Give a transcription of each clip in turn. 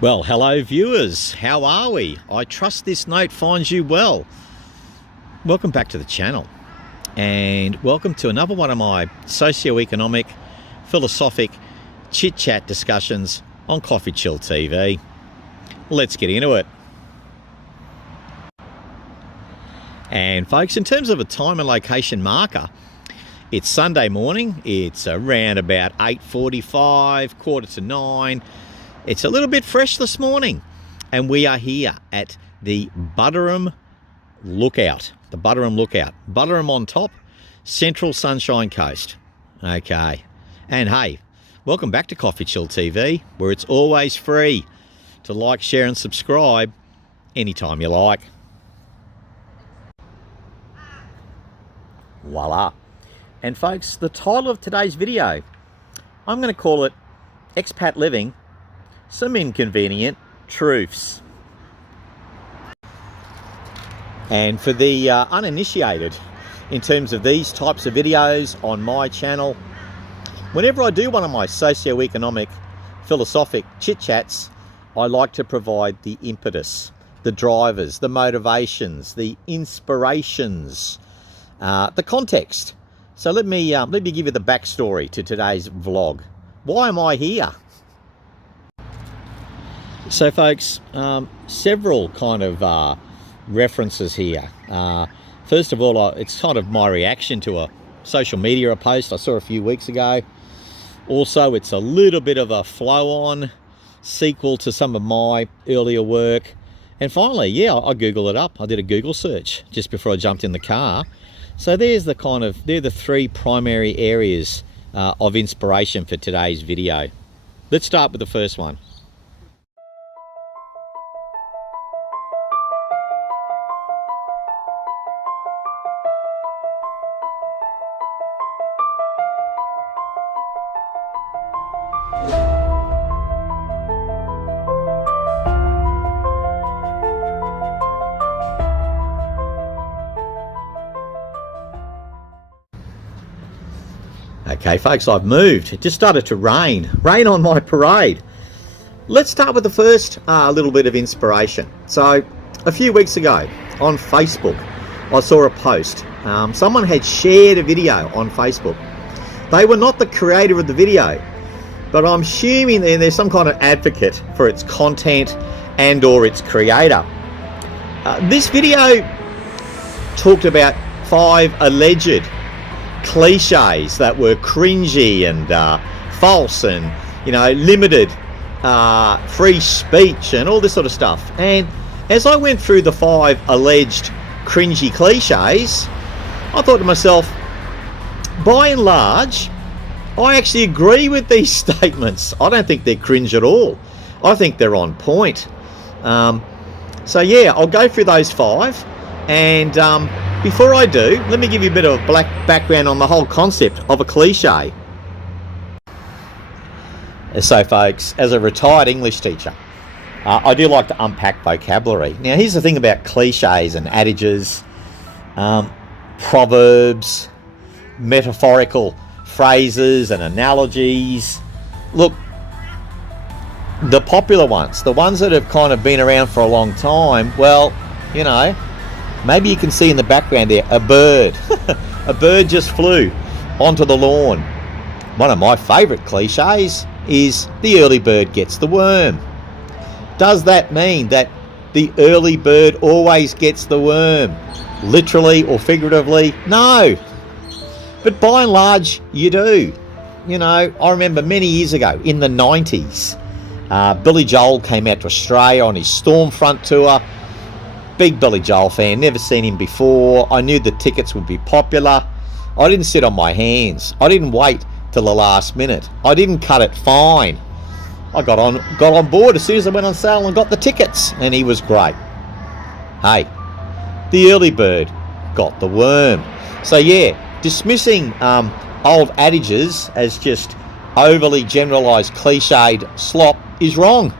Well, hello viewers, how are we? I trust this note finds you well. Welcome back to the channel and welcome to another one of my socio-economic, philosophic chit-chat discussions on CoffeeChillTV. Let's get into it. And folks, in terms of a time and location marker, it's Sunday morning. It's around about 8:45, 8:45. It's a little bit fresh this morning, and we are here at the Butterham Lookout. The Butterham Lookout. Butterham on top, Central Sunshine Coast. Okay. And hey, welcome back to CoffeeChillTV, where it's always free to like, share, and subscribe anytime you like. Voila. And folks, the title of today's video, I'm going to call it Expat Living, Some Inconvenient Truths. And for the uninitiated in terms of these types of videos on my channel, whenever I do one of my socio-economic philosophic chit-chats, I like to provide the impetus, the drivers, the motivations, the inspirations, the context. So let me give you the backstory to today's vlog. Why am I here? So folks, several kind of references here. First of all, it's kind of my reaction to a social media post I saw a few weeks ago. Also, it's a little bit of a flow-on sequel to some of my earlier work. And finally, yeah, I Googled it up. I did a Google search just before I jumped in the car. So they're the three primary areas of inspiration for today's video. Let's start with the first one. Okay folks, I've moved. It just started to rain. Rain on my parade. Let's start with the first little bit of inspiration. So a few weeks ago on Facebook, I saw a post. Someone had shared a video on Facebook. They were not the creator of the video, but I'm assuming there's some kind of advocate for its content and or its creator. This video talked about 5 alleged cliches that were cringy and false and, you know, limited free speech and all this sort of stuff. And as I went through the 5 alleged cringy cliches, I thought to myself, by and large, I actually agree with these statements. I don't think they're cringe at all. I think they're on point. So yeah, I'll go through those 5, and before I do, let me give you a bit of a black background on the whole concept of a cliche. So folks, as a retired English teacher, I do like to unpack vocabulary. Now here's the thing about cliches and adages, proverbs, metaphorical phrases and analogies. Look, the popular ones, the ones that have kind of been around for a long time, well, you know, maybe you can see in the background there a bird. A bird just flew onto the lawn. One of my favourite cliches is the early bird gets the worm. Does that mean that the early bird always gets the worm? Literally or figuratively? No. But by and large, you do. You know, I remember many years ago in the 90s, Billy Joel came out to Australia on his Stormfront tour. Big Billy Joel fan, never seen him before. I knew the tickets would be popular. I didn't sit on my hands. I didn't wait till the last minute. I didn't cut it fine. I got on board as soon as I went on sale and got the tickets, and he was great. Hey, the early bird got the worm. So yeah, dismissing old adages as just overly generalised cliched slop is wrong.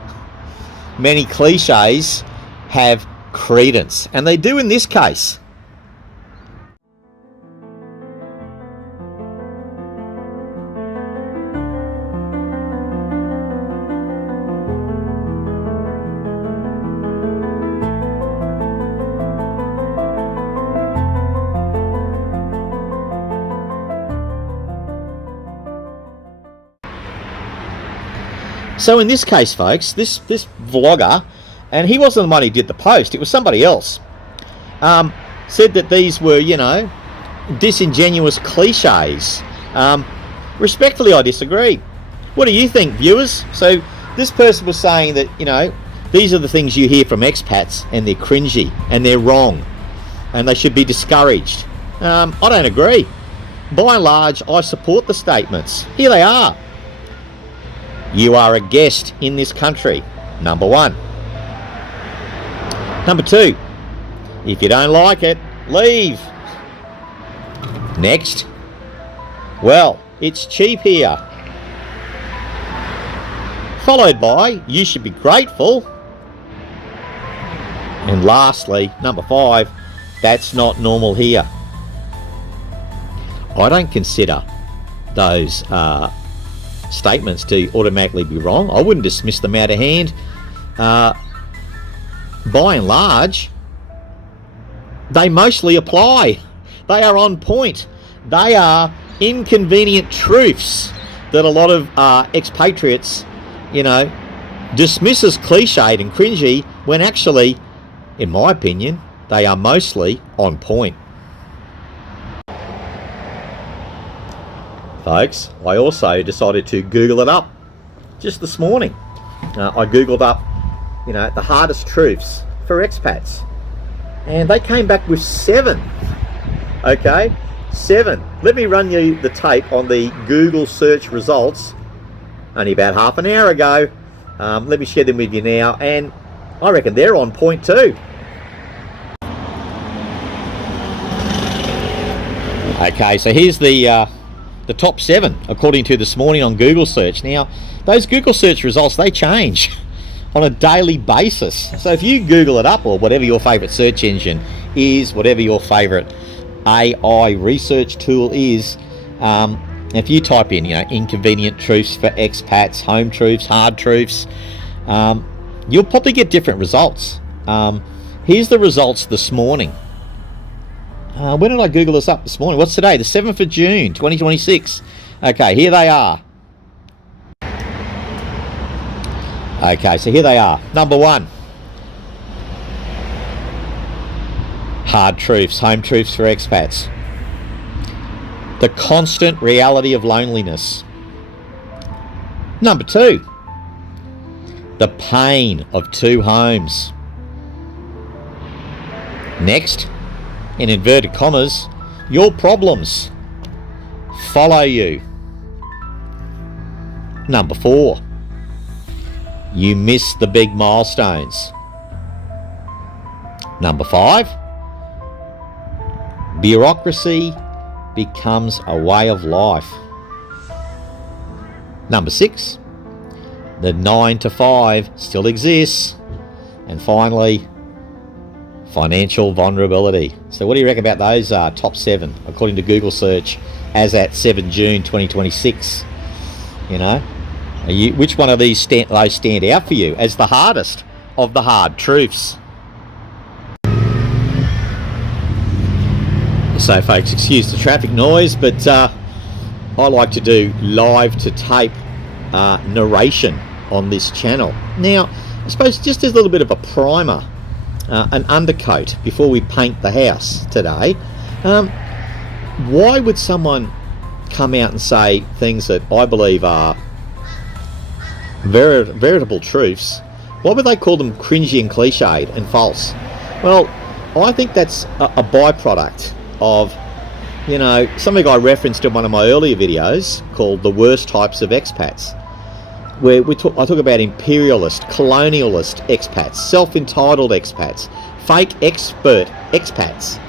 Many cliches have credence, and they do in this case. So in this case, folks, this vlogger, and he wasn't the one who did the post, it was somebody else, said that these were, you know, disingenuous cliches. Respectfully, I disagree. What do you think, viewers? So this person was saying that, you know, these are the things you hear from expats, and they're cringy, and they're wrong, and they should be discouraged. I don't agree. By and large, I support the statements. Here they are. You are a guest in this country, number one. Number two, if you don't like it, leave. Next, well, it's cheap here. Followed by, you should be grateful. And lastly, number five, that's not normal here. I don't consider those statements to automatically be wrong. I wouldn't dismiss them out of hand. By and large, they mostly apply. They are on point. They are inconvenient truths that a lot of expatriates, you know, dismiss as cliched and cringy, when actually, in my opinion, they are mostly on point. Folks, I also decided to Google it up just this morning. I Googled up, you know, the hardest truths for expats, and they came back with 7. Okay, 7. Let me run you the tape on the Google search results, only about half an hour ago. Let me share them with you now, and I reckon they're on point too. Okay, so here's the top 7 according to this morning on Google search. Now, those Google search results, they change on a daily basis. So if you Google it up, or whatever your favorite search engine is, whatever your favorite AI research tool is, if you type in, you know, inconvenient truths for expats, home truths, hard truths, you'll probably get different results. Here's the results this morning. When did I Google this up this morning? What's today? The 7th of June, 2026. Okay, here they are. Okay, so here they are. Number 1. Hard truths, home truths for expats. The constant reality of loneliness. Number 2. The pain of 2 homes. Next, in inverted commas, your problems follow you. Number 4. You miss the big milestones. Number 5. Bureaucracy becomes a way of life. Number 6. The 9 to 5 still exists. And finally, financial vulnerability. So what do you reckon about those top 7 according to Google search as at 7 June 2026? You know, which one of these stand out for you as the hardest of the hard truths? So folks, excuse the traffic noise, but I like to do live to tape narration on this channel. Now, I suppose just as a little bit of a primer, an undercoat before we paint the house today, why would someone come out and say things that I believe are veritable truths? Why would they call them cringy and cliched and false? Well, I think that's a byproduct of, you know, something I referenced in one of my earlier videos called The Worst Types of Expats, where I talk about imperialist, colonialist expats, self-entitled expats, fake expert expats.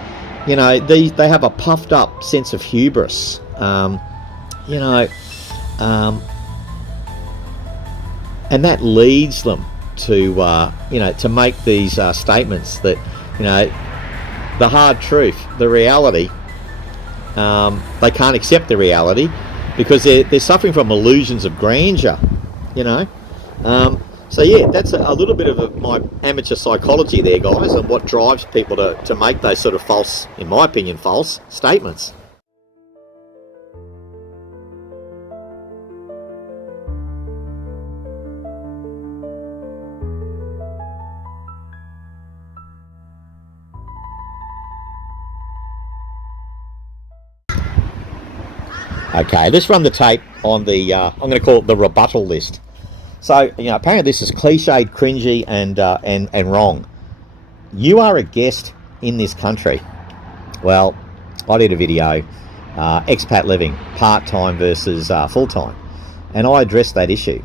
You know, they have a puffed up sense of hubris. You know, and that leads them to, you know, to make these statements that, you know, the hard truth, the reality, they can't accept the reality because they're suffering from illusions of grandeur, you know. So yeah, that's a little bit of my amateur psychology there, guys, and what drives people to make those sort of false, in my opinion, false statements. Okay, let's run the tape on the, I'm going to call it the rebuttal list. So, apparently this is cliched, cringey, and wrong. You are a guest in this country. Well, I did a video, expat living, part-time versus full-time. And I addressed that issue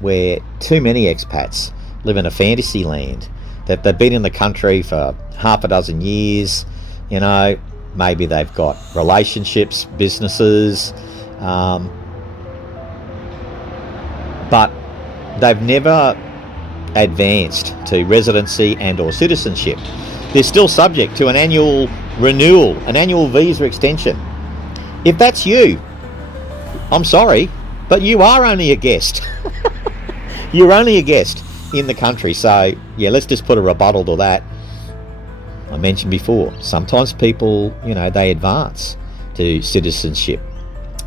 where too many expats live in a fantasy land, that they've been in the country for half a dozen years, maybe they've got relationships, businesses, but they've never advanced to residency and or citizenship. They're still subject to an annual renewal, an annual visa extension. If that's you, I'm sorry, but you are only a guest. You're only a guest in the country. So yeah, let's just put a rebuttal to that. I mentioned before, sometimes people, they advance to citizenship.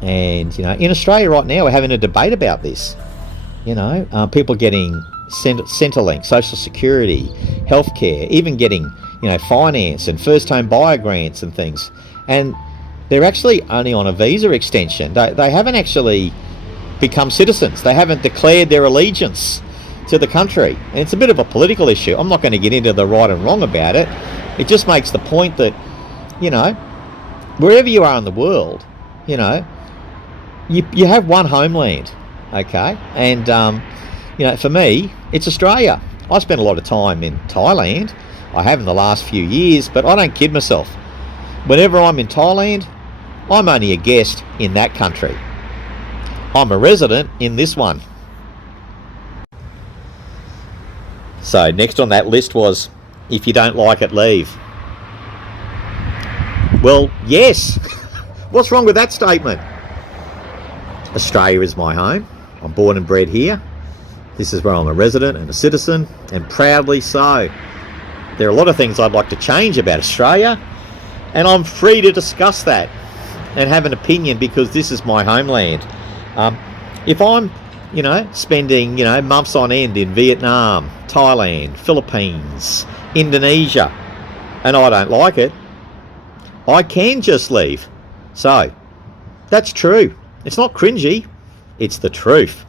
And, in Australia right now, we're having a debate about this. People getting Centrelink, Social Security, healthcare, even getting, finance and first home buyer grants and things. And they're actually only on a visa extension. They haven't actually become citizens. They haven't declared their allegiance to the country. And it's a bit of a political issue. I'm not going to get into the right and wrong about it. It just makes the point that, wherever you are in the world, you have one homeland, okay? And, for me, it's Australia. I spent a lot of time in Thailand. I have in the last few years, but I don't kid myself. Whenever I'm in Thailand, I'm only a guest in that country. I'm a resident in this one. So next on that list was, if you don't like it, leave. Well, yes. What's wrong with that statement? Australia is my home. I'm born and bred here. This is where I'm a resident and a citizen, and proudly so. There are a lot of things I'd like to change about Australia, and I'm free to discuss that and have an opinion because this is my homeland. If I'm, spending, months on end in Vietnam, Thailand, Philippines, Indonesia, and I don't like it, I can just leave. So, that's true. It's not cringy, it's the truth.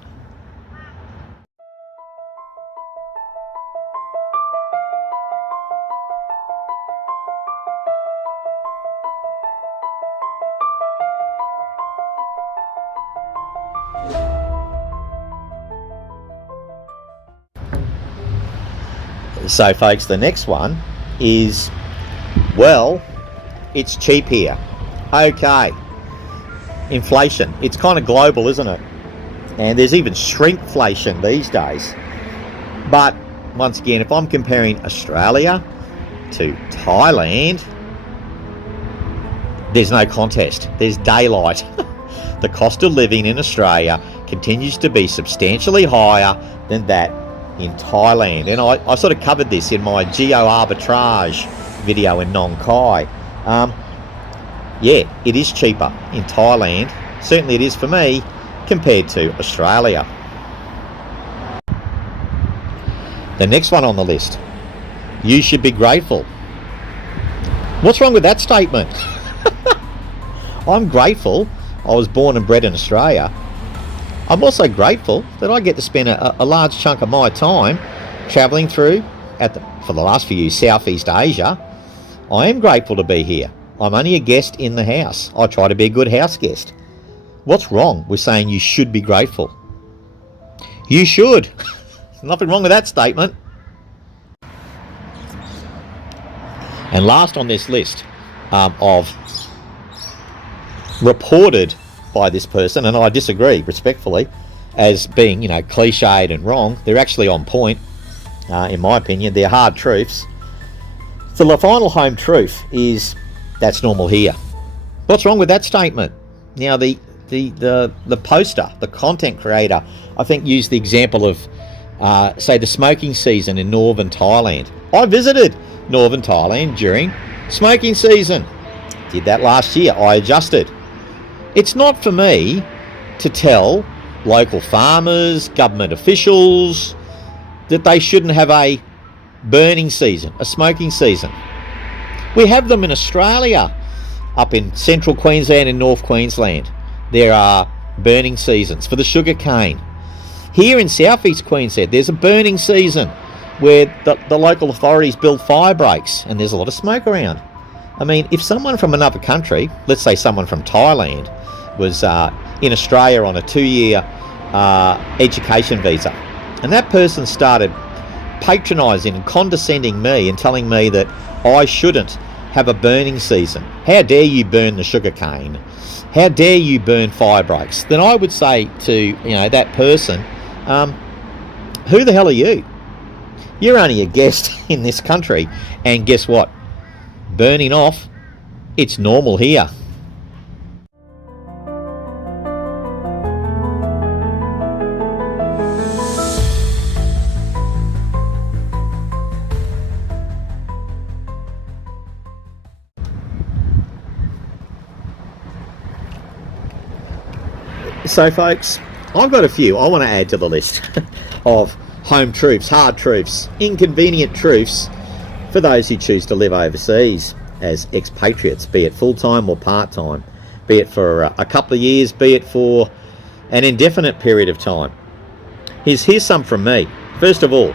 So folks, the next one is, well, it's cheap here. Okay. Inflation. It's kind of global, isn't it? And there's even shrinkflation these days. But once again, if I'm comparing Australia to Thailand, there's no contest. There's daylight. The cost of living in Australia continues to be substantially higher than that in Thailand. And I sort of covered this in my geo-arbitrage video in Nong Khai. Yeah, it is cheaper in Thailand. Certainly it is for me compared to Australia. The next one on the list. You should be grateful. What's wrong with that statement? I'm grateful I was born and bred in Australia. I'm also grateful that I get to spend a large chunk of my time travelling through, for the last few years, Southeast Asia. I am grateful to be here. I'm only a guest in the house. I try to be a good house guest. What's wrong with saying you should be grateful? You should. Nothing wrong with that statement. And last on this list of reported by this person, and I disagree respectfully, as being, cliched and wrong. They're actually on point, in my opinion. They're hard truths. So the final home truth is, that's normal here. What's wrong with that statement? Now the poster, the content creator, I think used the example of, say, the smoking season in northern Thailand. I visited northern Thailand during smoking season. Did that last year. I adjusted. It's not for me to tell local farmers, government officials, that they shouldn't have a burning season, a smoking season. We have them in Australia, up in central Queensland and North Queensland. there are burning seasons for the sugar cane. Here in southeast Queensland, there's a burning season where the local authorities build fire breaks and there's a lot of smoke around. I mean, if someone from another country, let's say someone from Thailand, was in Australia on a 2-year education visa, and that person started patronising and condescending me and telling me that I shouldn't have a burning season. How dare you burn the sugar cane? How dare you burn fire breaks? Then I would say to that person, who the hell are you? You're only a guest in this country, and guess what? Burning off, it's normal here. So folks, I've got a few I want to add to the list of home truths, hard truths, inconvenient truths for those who choose to live overseas as expatriates, be it full-time or part-time, be it for a couple of years, be it for an indefinite period of time. Here's some from me. First of all,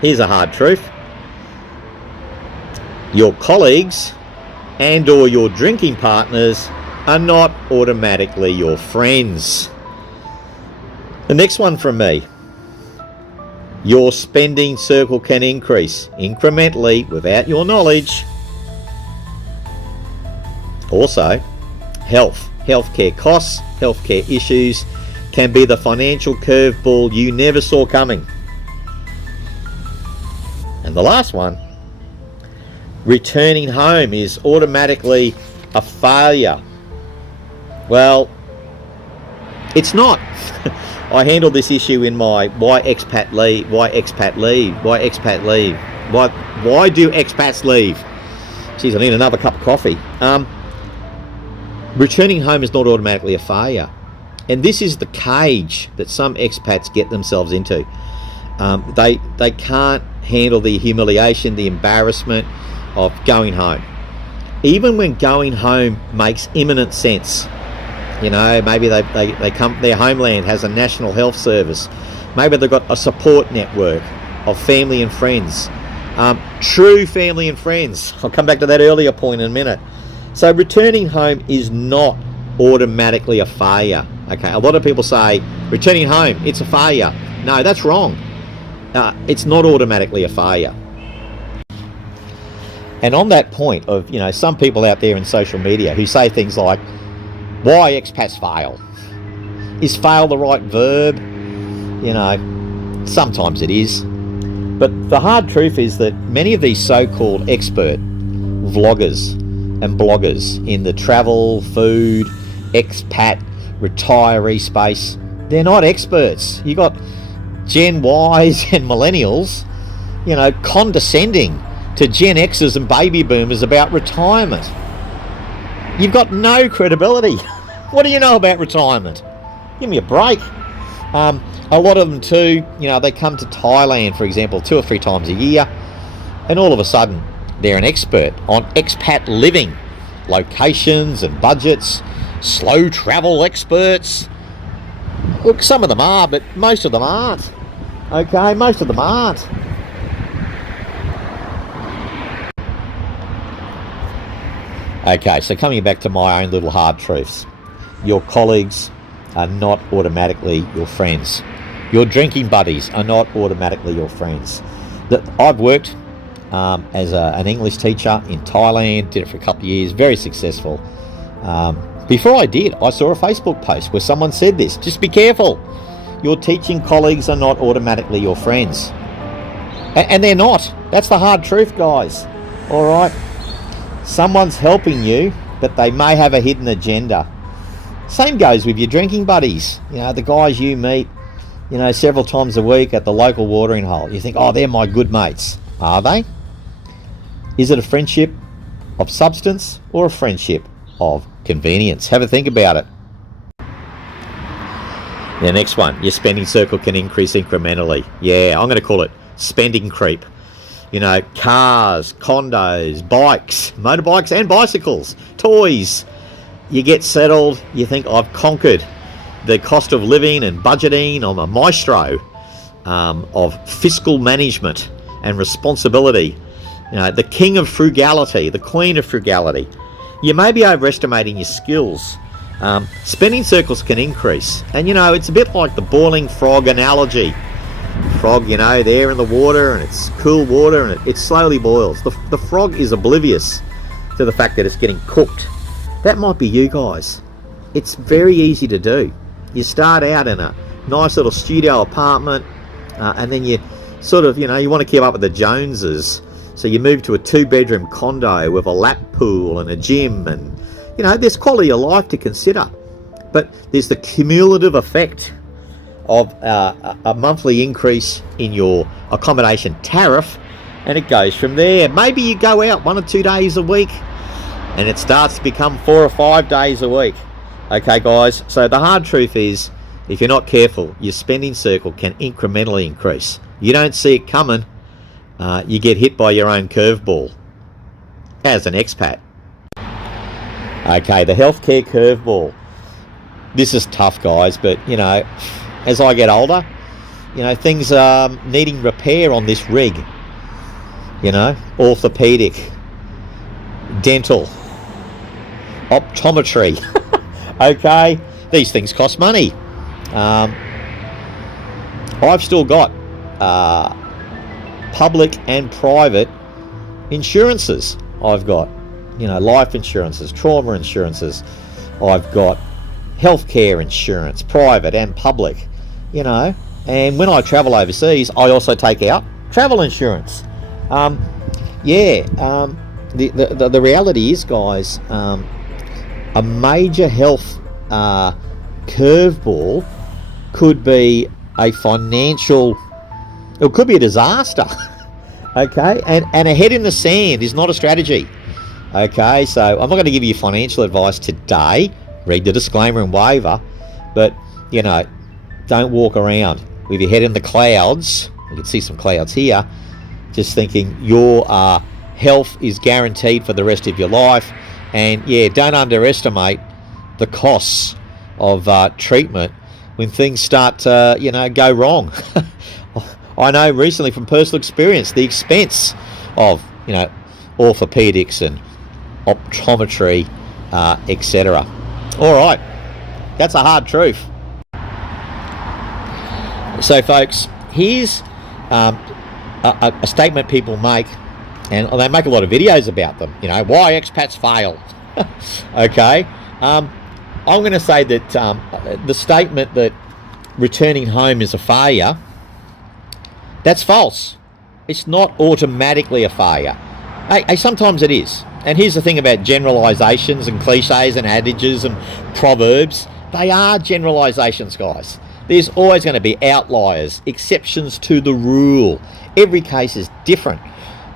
here's a hard truth. Your colleagues and or your drinking partners are not automatically your friends. The next one from me. Your spending circle can increase incrementally without your knowledge. Also, healthcare costs, healthcare issues can be the financial curveball you never saw coming. And the last one, returning home is automatically a failure. Well, it's not. I handled this issue in my why do expats leave? Geez, I need another cup of coffee. Returning home is not automatically a failure. And this is the cage that some expats get themselves into. They can't handle the humiliation, the embarrassment of going home. Even when going home makes imminent sense. Maybe they come, their homeland has a national health service. Maybe they've got a support network of family and friends. True family and friends. I'll come back to that earlier point in a minute. So returning home is not automatically a failure. Okay, a lot of people say, returning home, it's a failure. No, that's wrong. It's not automatically a failure. And on that point of, some people out there in social media who say things like, why expats fail? Is fail the right verb? Sometimes it is. But the hard truth is that many of these so-called expert vloggers and bloggers in the travel, food, expat, retiree space, they're not experts. You got Gen Ys and millennials, condescending to Gen Xers and baby boomers about retirement. You've got no credibility. What do you know about retirement? Give me a break. A lot of them too, they come to Thailand, for example, 2 or 3 times a year, and all of a sudden they're an expert on expat living, locations and budgets, slow travel experts. Look, some of them are, but most of them aren't. Okay, most of them aren't. Okay, so coming back to my own little hard truths. Your colleagues are not automatically your friends. Your drinking buddies are not automatically your friends. I've worked as an English teacher in Thailand, did it for a couple of years, very successful. Before I did, I saw a Facebook post where someone said this, just be careful. Your teaching colleagues are not automatically your friends. And they're not. That's the hard truth, guys. All right. Someone's helping you, but they may have a hidden agenda. Same goes with your drinking buddies. The guys you meet, several times a week at the local watering hole. You think, oh, they're my good mates. Are they? Is it a friendship of substance or a friendship of convenience? Have a think about it. The next one, your spending circle can increase incrementally. Yeah, I'm going to call it spending creep. Cars, condos, bikes, motorbikes and bicycles, toys, you get settled, you think, I've conquered the cost of living and budgeting. I'm a maestro of fiscal management and responsibility. You know, the king of frugality, the queen of frugality. You may be overestimating your skills. Spending circles can increase. And, you know, it's a bit like the boiling frog analogy. Frog, you know, there in the water, and it's cool water, and it slowly boils. The frog is oblivious to the fact that it's getting cooked. That might be you guys. It's very easy to do. You start out in a nice little studio apartment, and then you sort of, you know, you want to keep up with the Joneses. So you move to a 2-bedroom condo with a lap pool and a gym, and, you know, there's quality of life to consider. But there's the cumulative effect of a monthly increase in your accommodation tariff, and it goes from there. Maybe you go out 1 or 2 days a week, and it starts to become 4 or 5 days a week. Okay, guys, so the hard truth is, if you're not careful, your spending circle can incrementally increase. You don't see it coming, you get hit by your own curveball as an expat. Okay, the healthcare curveball. This is tough, guys, but, you know, as I get older, you know, things are needing repair on this rig. You know, orthopedic, dental, optometry. Okay, these things cost money. I've still got public and private insurances. I've got, you know, life insurances, trauma insurances. I've got healthcare insurance, private and public, you know. And when I travel overseas, I also take out travel insurance. The reality is, guys, a major health curveball could be a financial, it could be a disaster. Okay, and a head in the sand is not a strategy. Okay, so I'm not going to give you financial advice today. Read the disclaimer and waiver, but, you know, don't walk around with your head in the clouds. You can see some clouds here, just thinking your health is guaranteed for the rest of your life. And yeah, don't underestimate the costs of treatment when things start to, you know, go wrong. I know recently from personal experience the expense of, you know, orthopedics and optometry, etc. All right, that's a hard truth. So, folks, here's a statement people make, and they make a lot of videos about them. You know, why expats fail. Okay, I'm going to say that the statement that returning home is a failure, that's false. It's not automatically a failure. Hey, sometimes it is. And here's the thing about generalizations and cliches and adages and proverbs. They are generalizations, guys. There's always going to be outliers, exceptions to the rule. Every case is different.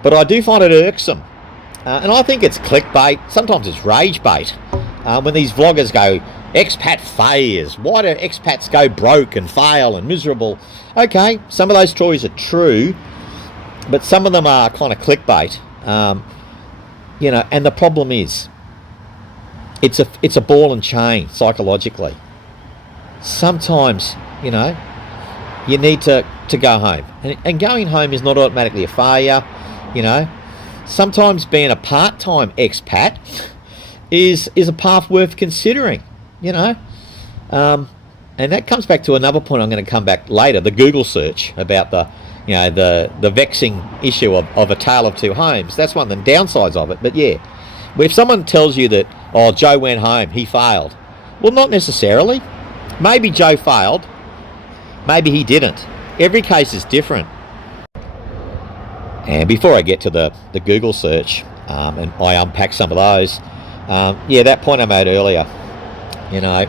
But I do find it irksome. And I think it's clickbait. Sometimes it's rage bait. When these vloggers go, expat failures. Why do expats go broke and fail and miserable? Okay, some of those stories are true, but some of them are kind of clickbait. You know, and the problem is, it's a ball and chain psychologically. Sometimes, you know, you need to go home, and going home is not automatically a failure. You know, sometimes being a part-time expat is a path worth considering. You know, and that comes back to another point I'm going to come back later, the Google search about the, you know, the vexing issue of a tale of two homes. That's one of the downsides of it. But yeah, if someone tells you that, oh, Joe went home, he failed. Well, not necessarily. Maybe Joe failed. Maybe he didn't. Every case is different. And before I get to the Google search, and I unpack some of those, yeah, that point I made earlier, you know,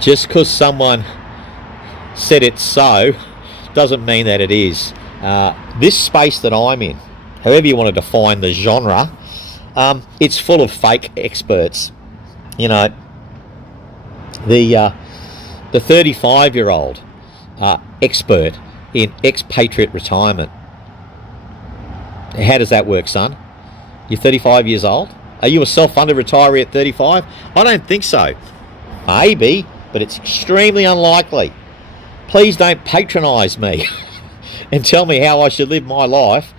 just because someone said it's so, doesn't mean that it is. This space that I'm in, however you want to define the genre, it's full of fake experts. You know, the 35-year-old expert in expatriate retirement. How does that work, son? You're 35 years old? Are you a self-funded retiree at 35? I don't think so. Maybe, but it's extremely unlikely. Please don't patronise me and tell me how I should live my life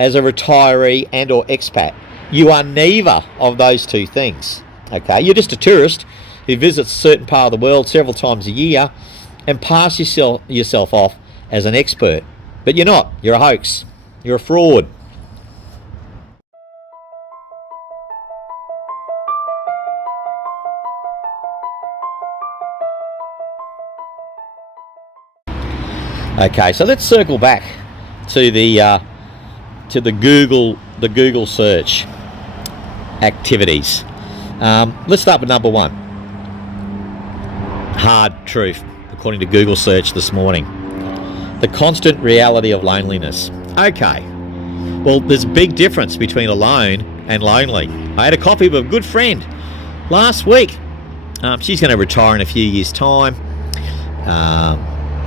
as a retiree and or expat. You are neither of those two things. Okay, you're just a tourist who visits a certain part of the world several times a year and pass yourself off as an expert. But you're not. You're a hoax. You're a fraud. Okay, so let's circle back to the Google search activities. Let's start with number one. Hard truth, according to Google search this morning. The constant reality of loneliness. Okay, well, there's a big difference between alone and lonely. I had a coffee with a good friend last week. She's going to retire in a few years' time.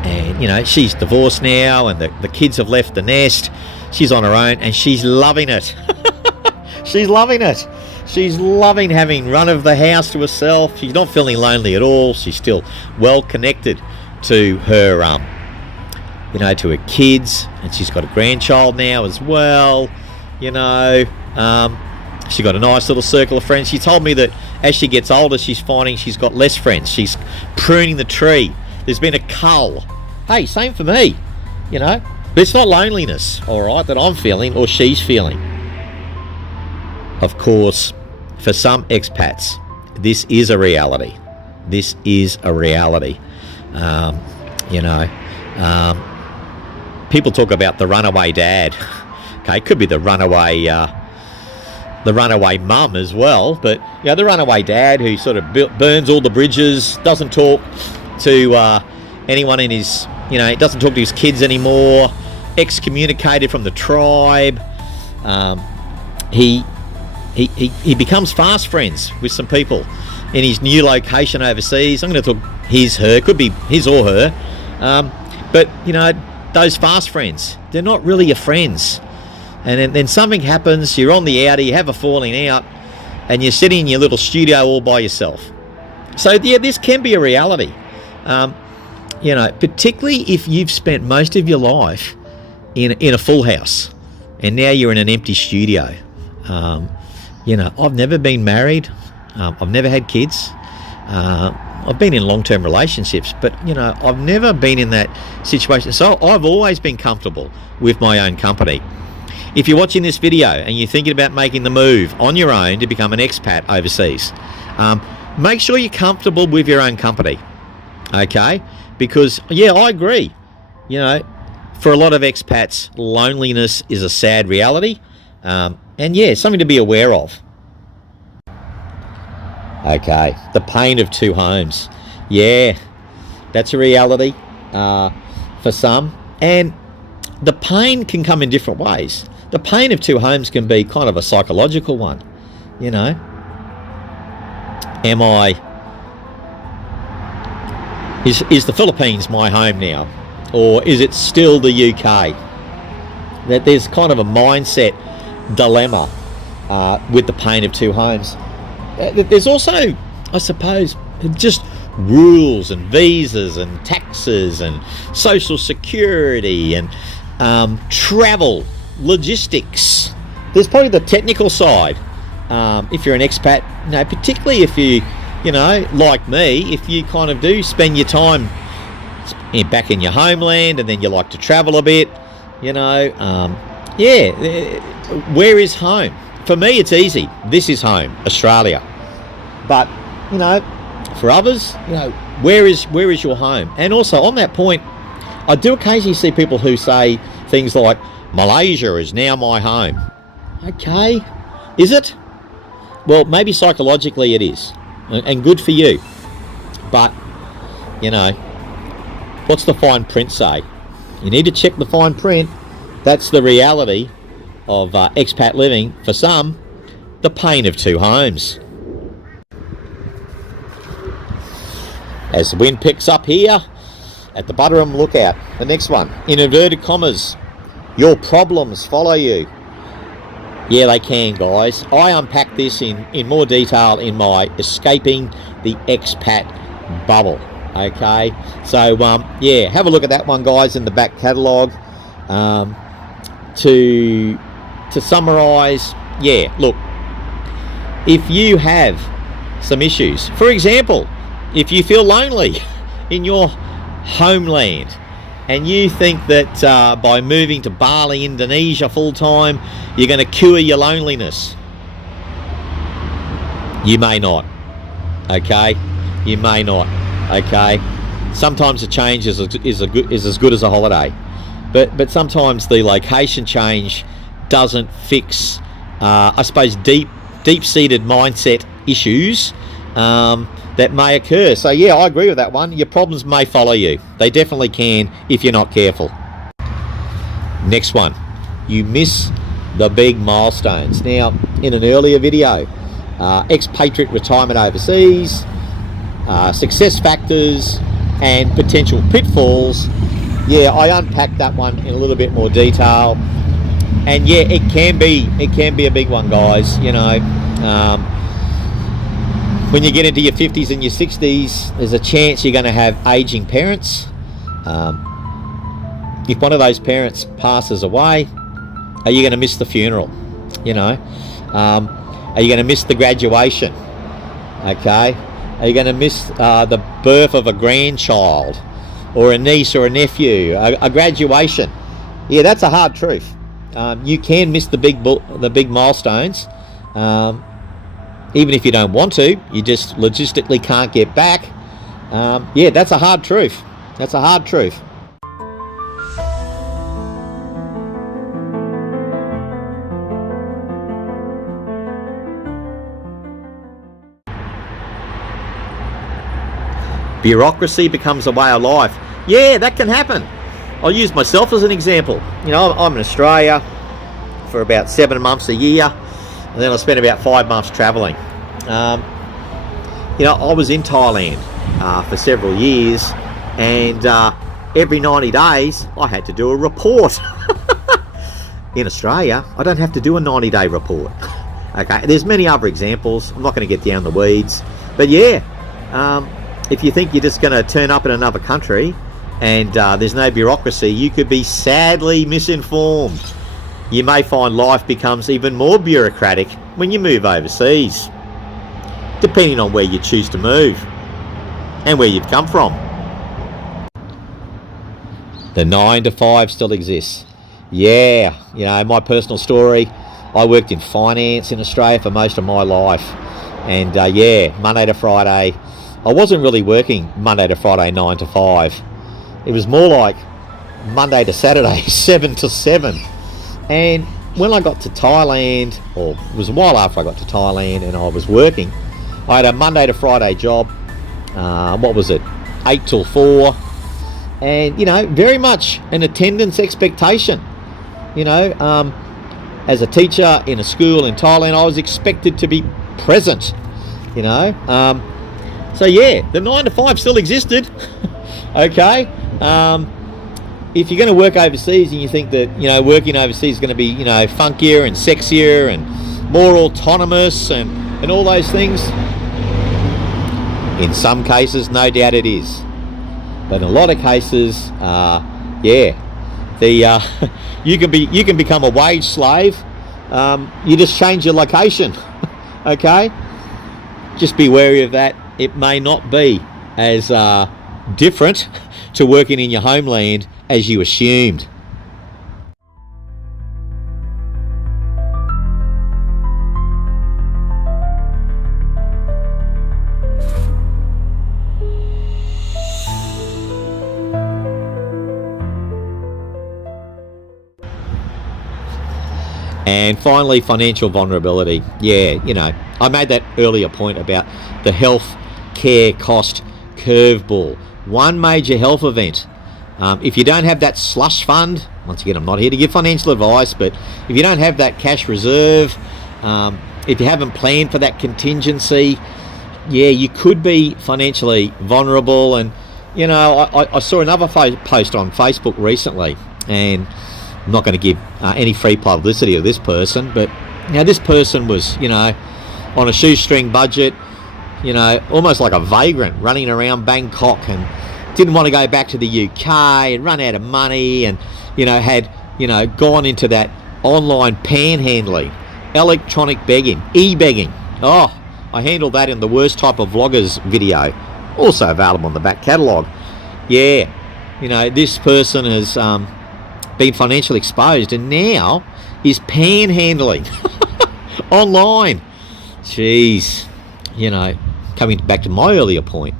And, you know, she's divorced now and the kids have left the nest. She's on her own and she's loving it. She's loving it. She's loving having run of the house to herself. She's not feeling lonely at all. She's still well connected to her, to her kids. And she's got a grandchild now as well. She's got a nice little circle of friends. She told me that as she gets older, she's finding she's got less friends. She's pruning the tree. There's been a cull. Hey, same for me, But it's not loneliness, all right, that I'm feeling or she's feeling. Of course, for some expats, this is a reality. This is a reality. People talk about the runaway dad. Okay, it could be the runaway mum as well, but the runaway dad who sort of burns all the bridges, doesn't talk to anyone in his, doesn't talk to his kids anymore, excommunicated from the tribe. He becomes fast friends with some people in his new location overseas. I'm going to talk his, her, could be his or her. But, those fast friends, they're not really your friends. And then something happens, you're on the outer, you have a falling out, and you're sitting in your little studio all by yourself. So, yeah, this can be a reality. Particularly if you've spent most of your life in a full house and now you're in an empty studio. I've never been married. I've never had kids. I've been in long-term relationships, but, I've never been in that situation. So I've always been comfortable with my own company. If you're watching this video and you're thinking about making the move on your own to become an expat overseas, make sure you're comfortable with your own company. Okay? Because, I agree. For a lot of expats, loneliness is a sad reality. Something to be aware of. Okay, the pain of two homes. Yeah, that's a reality for some. And the pain can come in different ways. The pain of two homes can be kind of a psychological one. Is the Philippines my home now? Or is it still the UK? That there's kind of a mindset dilemma with the pain of two homes. There's also, I suppose, just rules and visas and taxes and social security and travel, logistics. There's probably the technical side. If you're an expat, particularly if you, like me, if you kind of do spend your time back in your homeland and then you like to travel a bit, where is home? For me, it's easy. This is home, Australia. But, for others, where is your home? And also on that point, I do occasionally see people who say things like, Malaysia is now my home. Okay, is it? Well, maybe psychologically it is, and good for you. But, what's the fine print say? You need to check the fine print. That's the reality of expat living. For some, the pain of two homes. As the wind picks up here at the Butterham, look out. The next one, in inverted commas, your problems follow you. Yeah, they can, guys. I unpack this in more detail in my Escaping the Expat Bubble. Okay, so yeah, have a look at that one, guys, in the back catalogue. To summarise, yeah, look, if you have some issues, for example, if you feel lonely in your homeland and you think that by moving to Bali, Indonesia full time, you're going to cure your loneliness, you may not. Okay, you may not. Okay, sometimes a change is as good as a holiday, but sometimes the location change doesn't fix, I suppose, deep-seated mindset issues that may occur. So yeah, I agree with that one. Your problems may follow you. They definitely can if you're not careful. Next one, you miss the big milestones. Now, in an earlier video, expatriate retirement overseas, success factors and potential pitfalls. Yeah, I unpacked that one in a little bit more detail, and yeah, it can be a big one, guys. You know, when you get into your 50s and your 60s, there's a chance you're going to have aging parents. If one of those parents passes away, are you going to miss the funeral? You know, are you going to miss the graduation? Okay. Are you going to miss the birth of a grandchild or a niece or a nephew, a graduation? Yeah, that's a hard truth. You can miss the big milestones, even if you don't want to. You just logistically can't get back. Yeah, that's a hard truth. That's a hard truth. Bureaucracy becomes a way of life. Yeah, that can happen. I'll use myself as an example. You know, I'm in Australia for about 7 months a year, and then I spent about 5 months travelling. You know, I was in Thailand for several years, and every 90 days I had to do a report. In Australia, I don't have to do a 90-day report. Okay, there's many other examples. I'm not going to get down the weeds, but yeah. If you think you're just going to turn up in another country and there's no bureaucracy, you could be sadly misinformed. You may find life becomes even more bureaucratic when you move overseas, depending on where you choose to move and where you've come from. The 9 to 5 still exists. Yeah, you know, my personal story, I worked in finance in Australia for most of my life. And yeah, Monday to Friday, I wasn't really working Monday to Friday 9 to 5. It was more like Monday to Saturday 7 to 7. And when I got to Thailand, or it was a while after I got to Thailand and I was working, I had a Monday to Friday job. What was it? 8 till 4. And, you know, very much an attendance expectation. You know, as a teacher in a school in Thailand, I was expected to be present, you know. So yeah, the 9 to 5 still existed. Okay. If you're going to work overseas and you think that, you know, working overseas is going to be, you know, funkier and sexier and more autonomous and all those things, in some cases, no doubt it is. But in a lot of cases, yeah, you can become a wage slave. You just change your location. Okay, just be wary of that. It may not be as different to working in your homeland as you assumed. And finally, financial vulnerability. Yeah, you know, I made that earlier point about the health care cost curveball. One major health event. If you don't have that slush fund, once again, I'm not here to give financial advice, but if you don't have that cash reserve, if you haven't planned for that contingency, yeah, you could be financially vulnerable. And, you know, I saw another post on Facebook recently, and I'm not going to give any free publicity of this person, but Now, this person was, on a shoestring budget, almost like a vagrant running around Bangkok, and didn't want to go back to the UK and run out of money, and, had, gone into that online panhandling, electronic begging, e-begging. Oh, I handled that in the worst type of vloggers video, also available in the back catalogue. Yeah, this person has been financially exposed and now is panhandling online. Jeez, coming back to my earlier point,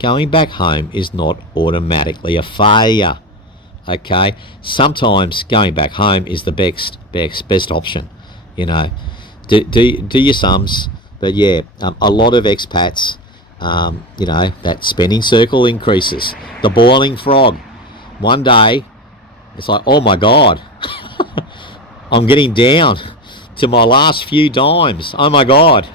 going back home is not automatically a failure. Okay, sometimes going back home is the best option. Do your sums, but yeah, a lot of expats, that spending circle increases. The boiling frog. One day, it's like, oh my God, I'm getting down to my last few dimes. Oh my God,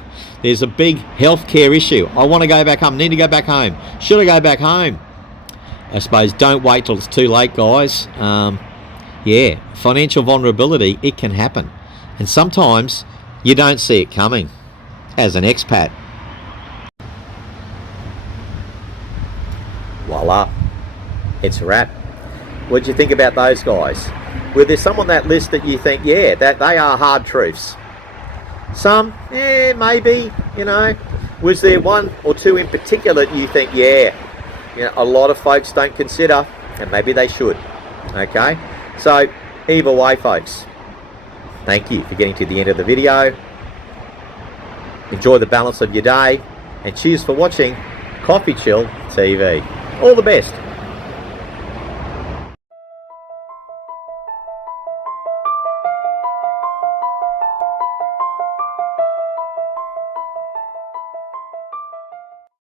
there's a big healthcare issue. I want to go back home. Need to go back home. Should I go back home? I suppose don't wait till it's too late, guys. Yeah, financial vulnerability, it can happen. And sometimes you don't see it coming as an expat. Voila, it's a wrap. What do you think about those guys? Were there some on that list that you think, yeah, that they are hard truths? Some, yeah, maybe, Was there one or two in particular that you think, yeah, a lot of folks don't consider, and maybe they should? Okay, so either way, folks, thank you for getting to the end of the video. Enjoy the balance of your day, and cheers for watching Coffee Chill TV. All the best.